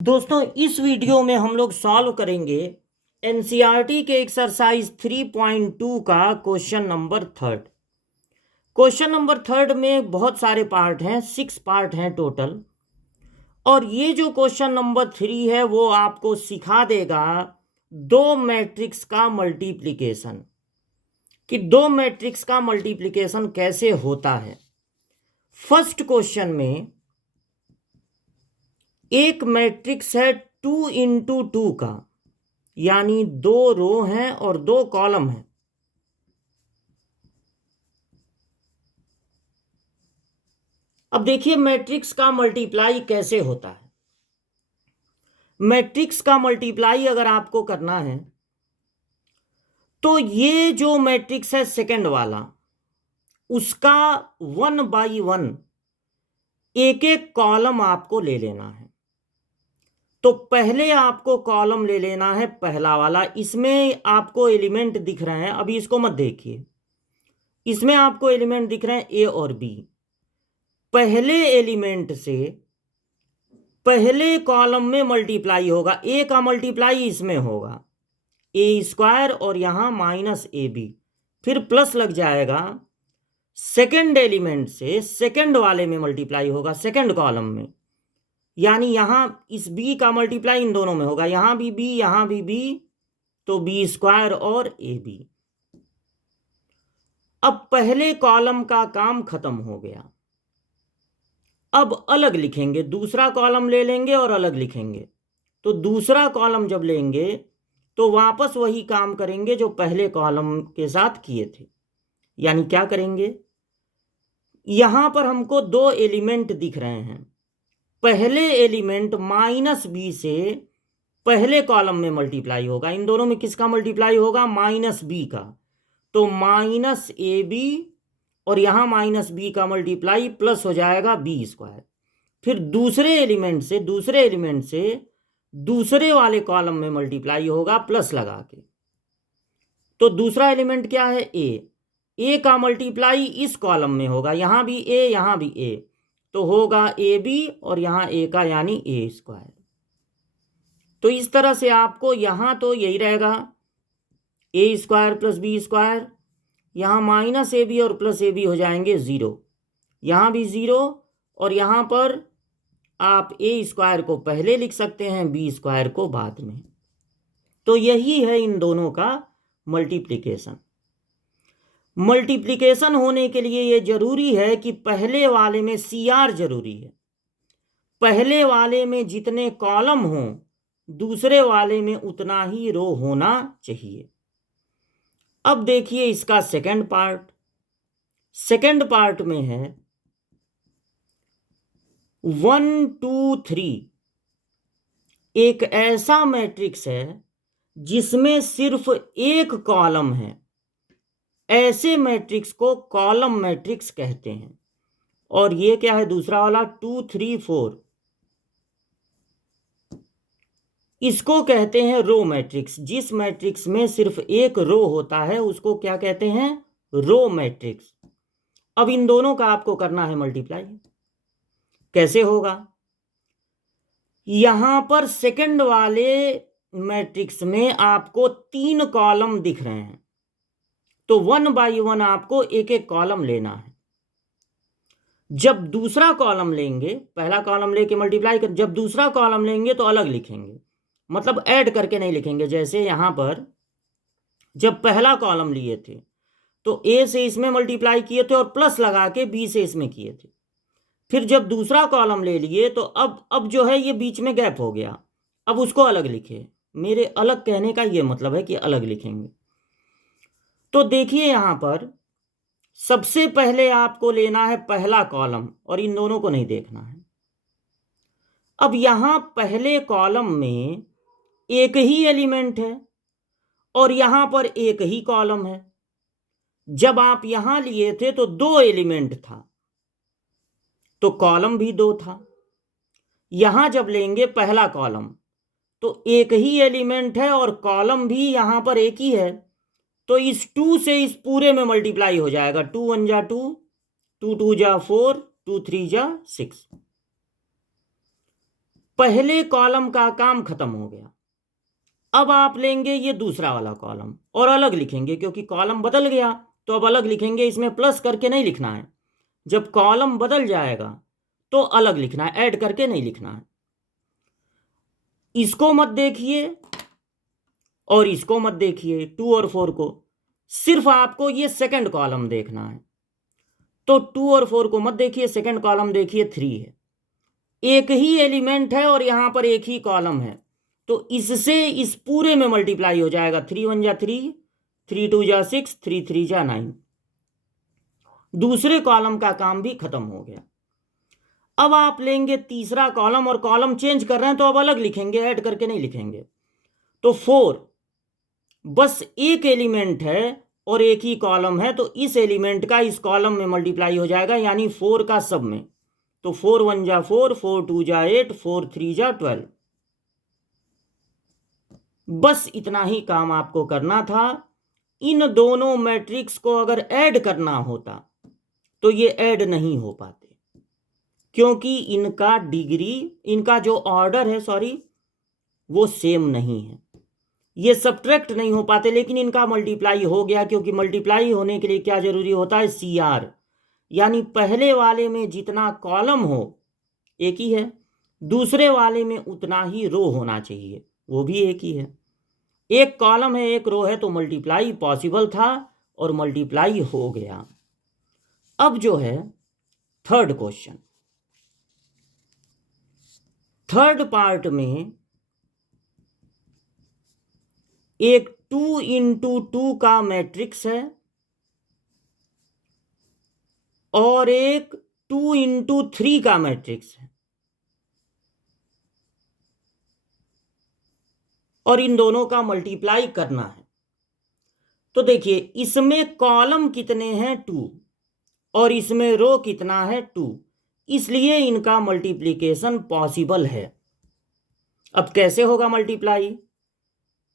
दोस्तों इस वीडियो में हम लोग सॉल्व करेंगे एनसीईआरटी के एक्सरसाइज 3.2 का question number third. Question number third में बहुत सारे पार्ट हैं, 6 पार्ट हैं टोटल। और ये जो क्वेश्चन नंबर 3 है वो आपको सिखा देगा दो मैट्रिक्स का मल्टीप्लिकेशन, कि दो मैट्रिक्स का मल्टीप्लिकेशन कैसे होता है। फर्स्ट क्वेश्चन में एक मैट्रिक्स है 2 × 2 का, यानी 2 रो हैं और 2 कॉलम हैं। अब देखिए मैट्रिक्स का मल्टीप्लाई कैसे होता है। मैट्रिक्स का मल्टीप्लाई अगर आपको करना है तो ये जो मैट्रिक्स है सेकंड वाला, उसका 1/1 एक एक कॉलम आपको ले लेना है। तो पहले आपको कॉलम ले लेना है पहला वाला। इसमें आपको एलिमेंट दिख रहे हैं, अभी इसको मत देखिए। इसमें आपको एलिमेंट दिख रहे हैं ए और बी। पहले एलिमेंट से पहले कॉलम में मल्टीप्लाई होगा, ए का मल्टीप्लाई इसमें होगा a² और यहां -ab, फिर प्लस लग जाएगा। सेकंड एलिमेंट से सेकंड वाले में मल्टीप्लाई होगा सेकंड कॉलम में, यानी यहां इस b का मल्टीप्लाई इन दोनों में होगा, यहां भी b यहां भी b, तो b² और ab। अब पहले कॉलम का काम खत्म हो गया। अब अलग लिखेंगे, दूसरा कॉलम ले लेंगे और अलग लिखेंगे। तो दूसरा कॉलम जब लेंगे तो वापस वही काम करेंगे जो पहले कॉलम के साथ किए थे। यानी क्या करेंगे, यहां पर हमको दो एलिमेंट दिख रहे हैं। पहले एलिमेंट -b से पहले कॉलम में मल्टीप्लाई होगा। इन दोनों में किसका मल्टीप्लाई होगा, -b का। तो -ab और यहां -b का मल्टीप्लाई प्लस हो जाएगा b²। फिर दूसरे एलिमेंट से दूसरे वाले कॉलम में मल्टीप्लाई होगा प्लस लगा के। तो दूसरा एलिमेंट क्या है, ए का मल्टीप्लाई इस कॉलम में होगा, यहां भी ए यहां भी ए, तो होगा ab और यहां ए का यानी a²। तो इस तरह से आपको यहां तो यही रहेगा a² + b², यहां -ab और +ab हो जाएंगे 0, यहां भी 0, और यहां पर आप a² को पहले लिख सकते हैं, b² को बाद में। तो यही है इन दोनों का मल्टीप्लिकेशन। मल्टीप्लिकेशन होने के लिए ये जरूरी है कि पहले वाले में CR जरूरी है। पहले वाले में जितने कॉलम हों दूसरे वाले में उतना ही रो होना चाहिए। अब देखिए इसका सेकंड पार्ट। सेकंड पार्ट में है 1 2 3, एक ऐसा मैट्रिक्स है जिसमें सिर्फ एक कॉलम है। ऐसे मैट्रिक्स को कॉलम मैट्रिक्स कहते हैं। और ये क्या है दूसरा वाला 2 3 4, इसको कहते हैं रो मैट्रिक्स। जिस मैट्रिक्स में सिर्फ एक रो होता है उसको क्या कहते हैं, रो मैट्रिक्स। अब इन दोनों का आपको करना है मल्टीप्लाई। कैसे होगा, यहां पर सेकंड वाले मैट्रिक्स में आपको 3 कॉलम दिख रहे हैं, तो 1/1 आपको एक एक कॉलम लेना है। जब दूसरा कॉलम लेंगे, पहला कॉलम लेके मल्टीप्लाई कर, जब दूसरा कॉलम लेंगे तो अलग लिखेंगे, मतलब ऐड करके नहीं लिखेंगे। जैसे यहां पर जब पहला कॉलम लिए थे तो ए से इसमें मल्टीप्लाई किए थे और प्लस लगा के बी से इसमें किए थे। फिर जब दूसरा कॉलम ले लिए तो अब जो है ये बीच में गैप हो गया, अब उसको अलग लिखे। मेरे अलग कहने का ये मतलब है कि अलग लिखेंगे। तो देखिए यहां पर सबसे पहले आपको लेना है पहला कॉलम और इन दोनों को नहीं देखना है। अब यहां पहले कॉलम में एक ही एलिमेंट है और यहां पर एक ही कॉलम है। जब आप यहां लिए थे तो 2 एलिमेंट था, तो कॉलम भी 2 था। यहां जब लेंगे पहला कॉलम तो एक ही एलिमेंट है और कॉलम भी यहां पर एक ही है, तो इस 2 से इस पूरे में मल्टीप्लाई हो जाएगा। 2 1 जा 2, 2 2 जा 4, 2 3 जा 6। पहले कॉलम का काम खत्म हो गया। अब आप लेंगे ये दूसरा वाला कॉलम और अलग लिखेंगे, क्योंकि कॉलम बदल गया तो अब अलग लिखेंगे। इसमें प्लस करके नहीं लिखना है, जब कॉलम बदल जाएगा तो अलग लिखना है, ऐड करके नहीं लिखना है। इसको मत देखिए और इसको मत देखिए, 2 और 4 को, सिर्फ आपको ये सेकंड कॉलम देखना है। तो 2 और 4 को मत देखिए, सेकंड कॉलम देखिए, 3 है। एक ही एलिमेंट है और यहां पर एक ही कॉलम है, तो इससे इस पूरे में मल्टीप्लाई हो जाएगा। 3 1 जा 3, 3 2 जा 6, 3 3 जा 9। दूसरे कॉलम का काम भी खत्म हो गया। अब आप लेंगे तीसरा कॉलम और कॉलम चेंज कर रहे हैं तो अब अलग लिखेंगे, ऐड करके नहीं लिखेंगे। तो 4 बस एक एलिमेंट है और एक ही कॉलम है, तो इस एलिमेंट का इस कॉलम में मल्टीप्लाई हो जाएगा, यानी 4 का सब में। तो 4 1 जा 4, 4 2 जा 8, 4 3 जा 12। बस इतना ही काम आपको करना था। इन दोनों मैट्रिक्स को अगर ऐड करना होता तो ये ऐड नहीं हो पाते, क्योंकि इनका डिग्री, इनका जो ऑर्डर है, सॉरी, वो सेम नहीं है। ये सब्ट्रैक्ट नहीं हो पाते, लेकिन इनका मल्टीप्लाई हो गया, क्योंकि मल्टीप्लाई होने के लिए क्या जरूरी होता है? CR, यानी पहले वाले में जितना कॉलम हो एक ही है, दूसरे वाले में उतना ही रो होना चाहिए, वो भी एक ही है। एक कॉलम है एक रो है, तो मल्टीप्लाई पॉसिबल था और मल्टीप्लाई हो गया। अब जो है थर्ड क्वेश्चन, थर्ड पार्ट में एक 2 इंटू 2 का मैट्रिक्स है और एक 2 इंटू 3 का मैट्रिक्स है, और इन दोनों का मल्टीप्लाई करना है। तो देखिए, इसमें कॉलम कितने हैं? 2, और इसमें रो कितना है? 2, इसलिए इनका मल्टीप्लिकेशन पॉसिबल है। अब कैसे होगा मल्टीप्लाई?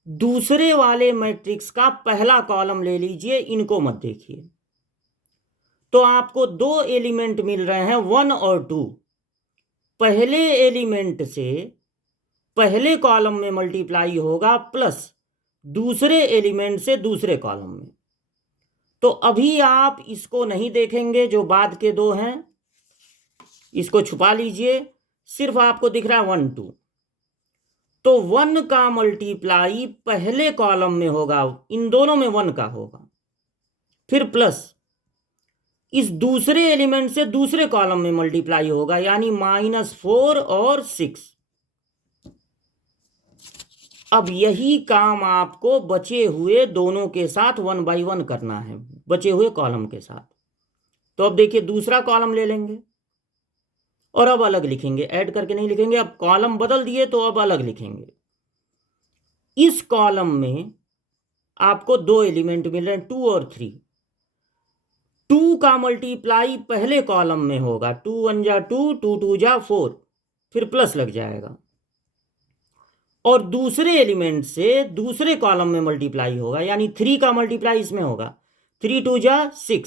दूसरे वाले मैट्रिक्स का पहला कॉलम ले लीजिए, इनको मत देखिए। तो आपको दो एलिमेंट मिल रहे हैं, 1 और 2। पहले एलिमेंट से पहले कॉलम में मल्टीप्लाई होगा प्लस दूसरे एलिमेंट से दूसरे कॉलम में। तो अभी आप इसको नहीं देखेंगे, जो बाद के दो हैं इसको छुपा लीजिए, सिर्फ आपको दिख रहा है 1 2। तो 1 का मल्टीप्लाई पहले कॉलम में होगा, इन दोनों में 1 का होगा, फिर प्लस इस दूसरे एलिमेंट से दूसरे कॉलम में मल्टीप्लाई होगा, यानी -4 और 6। अब यही काम आपको बचे हुए दोनों के साथ 1 बाई 1 करना है, बचे हुए कॉलम के साथ। तो अब देखिए, दूसरा कॉलम ले लेंगे और अब अलग लिखेंगे, ऐड करके नहीं लिखेंगे। अब कॉलम बदल दिए तो अब अलग लिखेंगे। इस कॉलम में आपको दो एलिमेंट मिल रहे हैं, 2 और 3। 2 का मल्टीप्लाई पहले कॉलम में होगा, 2 1 जा 2, 2 2 जा 4, फिर प्लस लग जाएगा। और दूसरे एलिमेंट से दूसरे कॉलम में मल्टीप्लाई होगा, यानी 3 का मल्टीप्लाई इसमें होगा, 3 2 जा 6,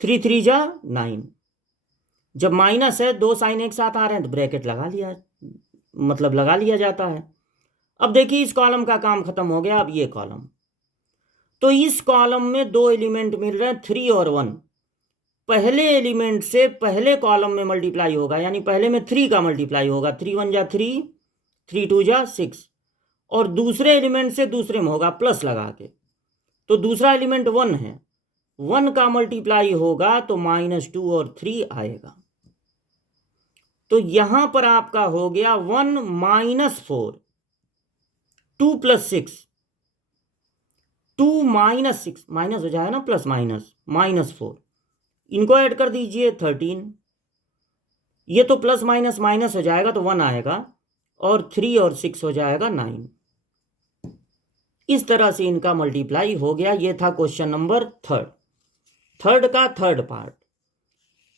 3 3 जा 9। जब माइनस है, दो साइन एक साथ आ रहे हैं, तो ब्रैकेट लगा लिया, मतलब लगा लिया जाता है। अब देखिए, इस कॉलम का काम खत्म हो गया। अब ये कॉलम, तो इस कॉलम में दो एलिमेंट मिल रहे हैं, 3 और 1। पहले एलिमेंट से पहले कॉलम में मल्टीप्लाई होगा, यानी पहले में 3 का मल्टीप्लाई होगा, 3 1 जा 3, 3 2 जा 6, और दूसरे एलिमेंट से दूसरे में होगा प्लस लगा के। तो दूसरा एलिमेंट 1 है, 1 का मल्टीप्लाई होगा तो -2 और 3 आएगा। तो यहां पर आपका हो गया 1 -4, 2 + 6, 2 - 6, माइनस हो जाएगा ना, प्लस माइनस, -4, इनको ऐड कर दीजिए 13। ये तो प्लस माइनस माइनस हो जाएगा तो 1 आएगा, और 3 और 6 हो जाएगा 9। इस तरह से इनका मल्टीप्लाई हो गया। ये था क्वेश्चन नंबर थर्ड का थर्ड पार्ट।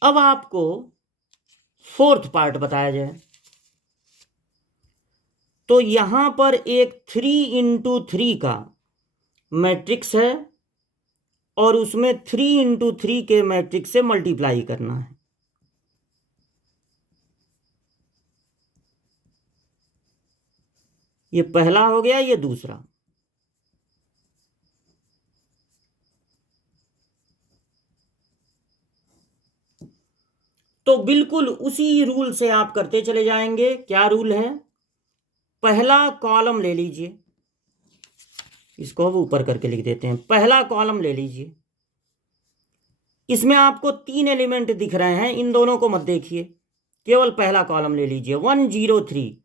अब आपको फोर्थ पार्ट बताया जाए। तो यहां पर एक 3 इंटू 3 का मैट्रिक्स है और उसमें 3 इंटू 3 के मैट्रिक्स से मल्टीप्लाई करना है। ये पहला हो गया, ये दूसरा। तो बिल्कुल उसी रूल से आप करते चले जाएंगे। क्या रूल है? पहला कॉलम ले लीजिए, इसको अब ऊपर करके लिख देते हैं। पहला कॉलम ले लीजिए, इसमें आपको 3 एलिमेंट दिख रहे हैं, इन दोनों को मत देखिए, केवल पहला कॉलम ले लीजिए। 103,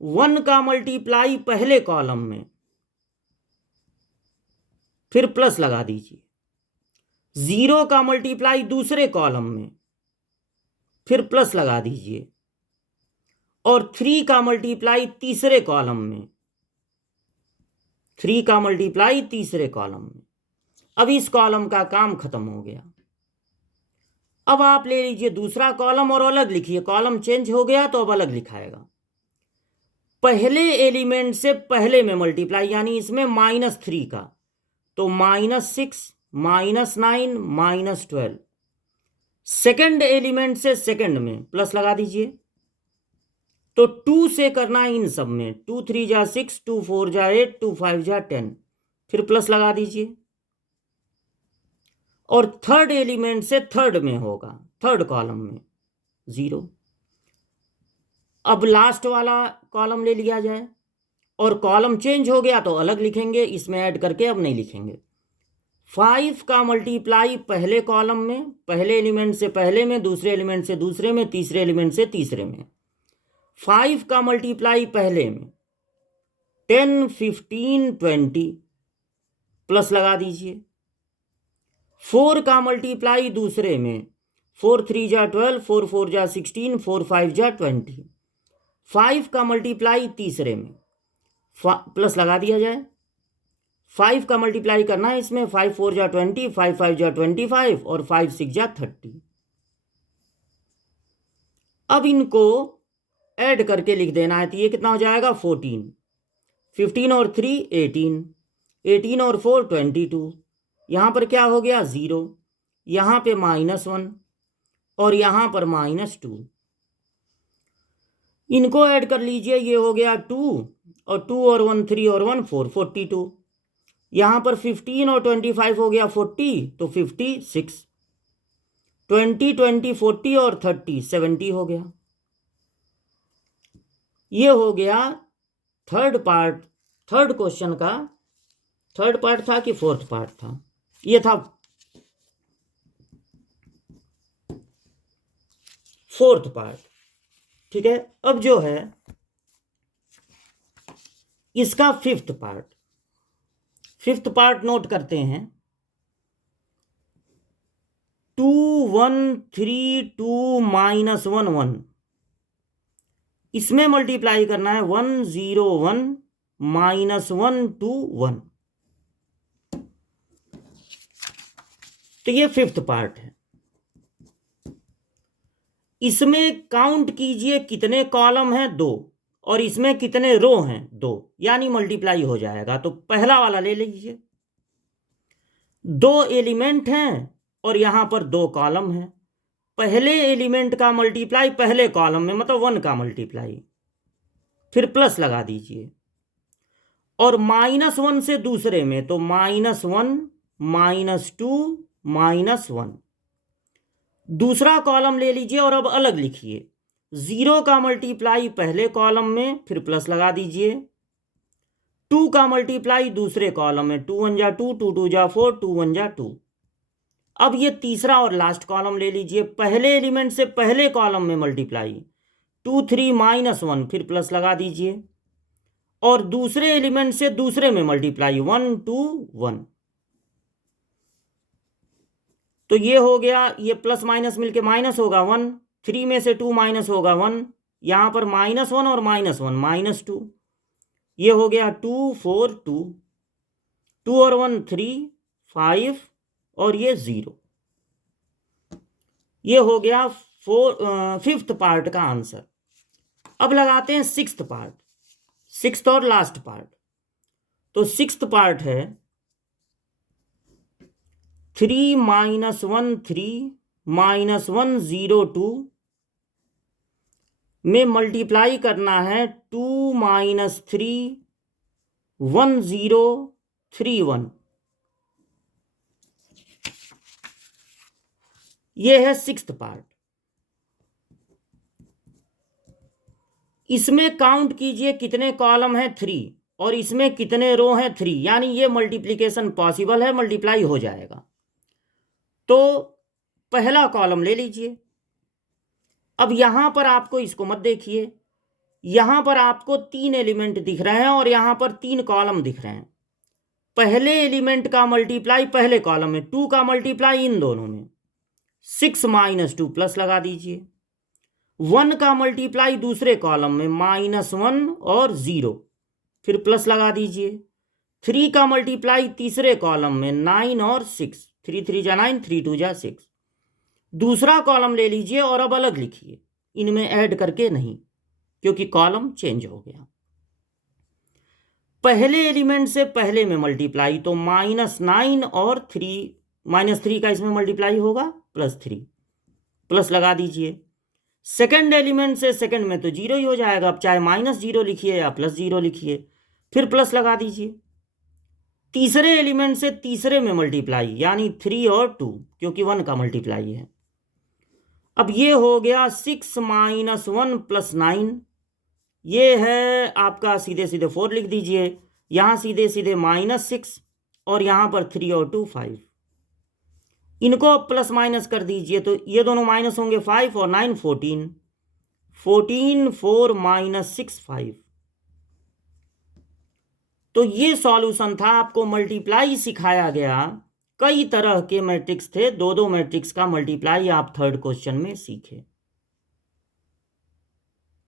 1 का मल्टीप्लाई पहले कॉलम में, फिर प्लस लगा दीजिए। 0 का मल्टीप्लाई दूसरे कॉलम में, फिर प्लस लगा दीजिए। और 3 का मल्टीप्लाई तीसरे कॉलम में, 3 का मल्टीप्लाई तीसरे कॉलम में। अब इस कॉलम का काम खत्म हो गया। अब आप ले लीजिए दूसरा कॉलम और अलग लिखिए। कॉलम चेंज हो गया तो अब अलग लिखाएगा। पहले एलिमेंट से पहले में मल्टीप्लाई, यानी इसमें -3 का, तो -6, -9, -12। सेकंड एलिमेंट से सेकंड में प्लस लगा दीजिए। तो 2 से करना है इन सब में। 2 3 जा 6, 2 4 जा 8, 2 5 जा 10, फिर प्लस लगा दीजिए। और थर्ड एलिमेंट से थर्ड में होगा, थर्ड कॉलम में 0। अब लास्ट वाला कॉलम ले लिया जाए, और कॉलम चेंज हो गया तो अलग लिखेंगे, इसमें ऐड करके अब नहीं लिखेंगे। 5 का मल्टीप्लाई पहले कॉलम में, पहले एलिमेंट से पहले में, दूसरे एलिमेंट से दूसरे में, तीसरे एलिमेंट से तीसरे में। 5 का मल्टीप्लाई पहले में 10, 15, 20, प्लस लगा दीजिए। 4 का मल्टीप्लाई दूसरे में, 4 3 जा 12, 4 4 जा 16, 4 5 जा 20। 5 का मल्टीप्लाई तीसरे में, प्लस लगा दिया जाए। 5 का मल्टीप्लाई करना है इसमें। 5 4 जा 20, 5 5 जा 25, और 5 6 जा 30। अब इनको ऐड करके लिख देना है, तो ये कितना हो जाएगा? 14। 15 और 3 18, 18 और 4 22। यहाँ पर क्या हो गया? 0, यहाँ पे -1, और यहाँ पर -2। इनको ऐड कर लीजिए, ये हो गया 2, और 2 और 1 3 और 1 4, 42। यहाँ पर 15 और 25 हो गया 40, तो 56। 20 20 40 और 30 70 हो गया। ये हो गया थर्ड पार्ट। थर्ड क्वेश्चन का थर्ड पार्ट था कि फोर्थ पार्ट था? ये था फोर्थ पार्ट। ठीक है, अब जो है इसका fifth part. Fifth part note करते हैं। 2 1 3 2 -1 1, इसमें मल्टीप्लाई करना है 1 0 1 -1 2 1। तो ये फिफ्थ पार्ट है। इसमें काउंट कीजिए कितने कॉलम हैं? 2। और इसमें कितने रो हैं? 2, यानी मल्टीप्लाई हो जाएगा। तो पहला वाला ले लीजिए। 2 एलिमेंट हैं और यहां पर 2 कॉलम हैं। पहले एलिमेंट का मल्टीप्लाई पहले कॉलम में, मतलब 1 का मल्टीप्लाई, फिर प्लस लगा दीजिए। और -1 से दूसरे में, तो -1 -2 -1। दूसरा कॉलम ले लीजिए और अब अलग लिखिए। 0 का मल्टीप्लाई पहले कॉलम में, फिर प्लस लगा दीजिए। 2 का मल्टीप्लाई दूसरे कॉलम में, 2 1 जा 2, 2 2 जा 4, 2 1 जा 2। अब ये तीसरा और लास्ट कॉलम ले लीजिए। पहले एलिमेंट से पहले कॉलम में मल्टीप्लाई 2 3 -1, फिर प्लस लगा दीजिए। और दूसरे एलिमेंट से दूसरे में मल्टीप्लाई 1 2 1। तो ये हो गया, ये प्लस माइनस मिलके माइनस होगा 1, 3 में से 2 माइनस होगा 1, यहाँ पर -1 और -1 -2। ये हो गया 2 4 2, 2 और 1 3 5, और ये 0। ये हो गया फिफ्थ पार्ट का आंसर। अब लगाते हैं सिक्स्थ पार्ट, सिक्स्थ और लास्ट पार्ट। तो सिक्स्थ पार्ट है 3 -1 3 -1 0 2 में मल्टीप्लाई करना है 2 -3 1031। ये है सिक्स्थ पार्ट। इसमें काउंट कीजिए कितने कॉलम है 3 और इसमें कितने रो हैं 3, यानी ये मल्टीप्लिकेशन पॉसिबल है, मल्टीप्लाई हो जाएगा। तो पहला कॉलम ले लीजिए। अब यहां पर आपको इसको मत देखिए, यहां पर आपको 3 एलिमेंट दिख रहे हैं और यहां पर 3 कॉलम दिख रहे हैं। पहले एलिमेंट का मल्टीप्लाई पहले कॉलम में, 2 का मल्टीप्लाई इन दोनों में, 6 - 2 प्लस लगा दीजिए। 1 का मल्टीप्लाई दूसरे कॉलम में, -1 और 0, फिर प्लस लगा दीजिए। 3 का मल्टीप्लाई तीसरे कॉलम में, 9 और 6, 3 3 जा 9, 3 2 जा 6। दूसरा कॉलम ले लीजिए और अब अलग लिखिए, इनमें ऐड करके नहीं, क्योंकि कॉलम चेंज हो गया। पहले एलिमेंट से पहले में मल्टीप्लाई, तो -9 और 3, -3 का इसमें मल्टीप्लाई होगा, +3, प्लस लगा दीजिए। सेकंड एलिमेंट से सेकंड में तो 0 ही हो जाएगा, अब चाहे -0 लिखिए या +0 लिखिए, फिर प्लस लगा दीजिए। तीसरे एलिमेंट से तीसरे में मल्टीप्लाई, यानी 3 और 2, क्योंकि 1 का मल्टीप्लाई है। अब ये हो गया 6 - 1 + 9, ये है आपका सीधे सीधे 4 लिख दीजिए, यहां सीधे सीधे -6 और यहां पर 3 और 2 5। इनको प्लस माइनस कर दीजिए तो ये दोनों माइनस होंगे, 5 और 9 14, 14 4 - 6 5। तो ये सॉल्यूशन था, आपको मल्टीप्लाई सिखाया गया। कई तरह के मैट्रिक्स थे, 2 मैट्रिक्स का मल्टीप्लाई आप थर्ड क्वेश्चन में सीखे।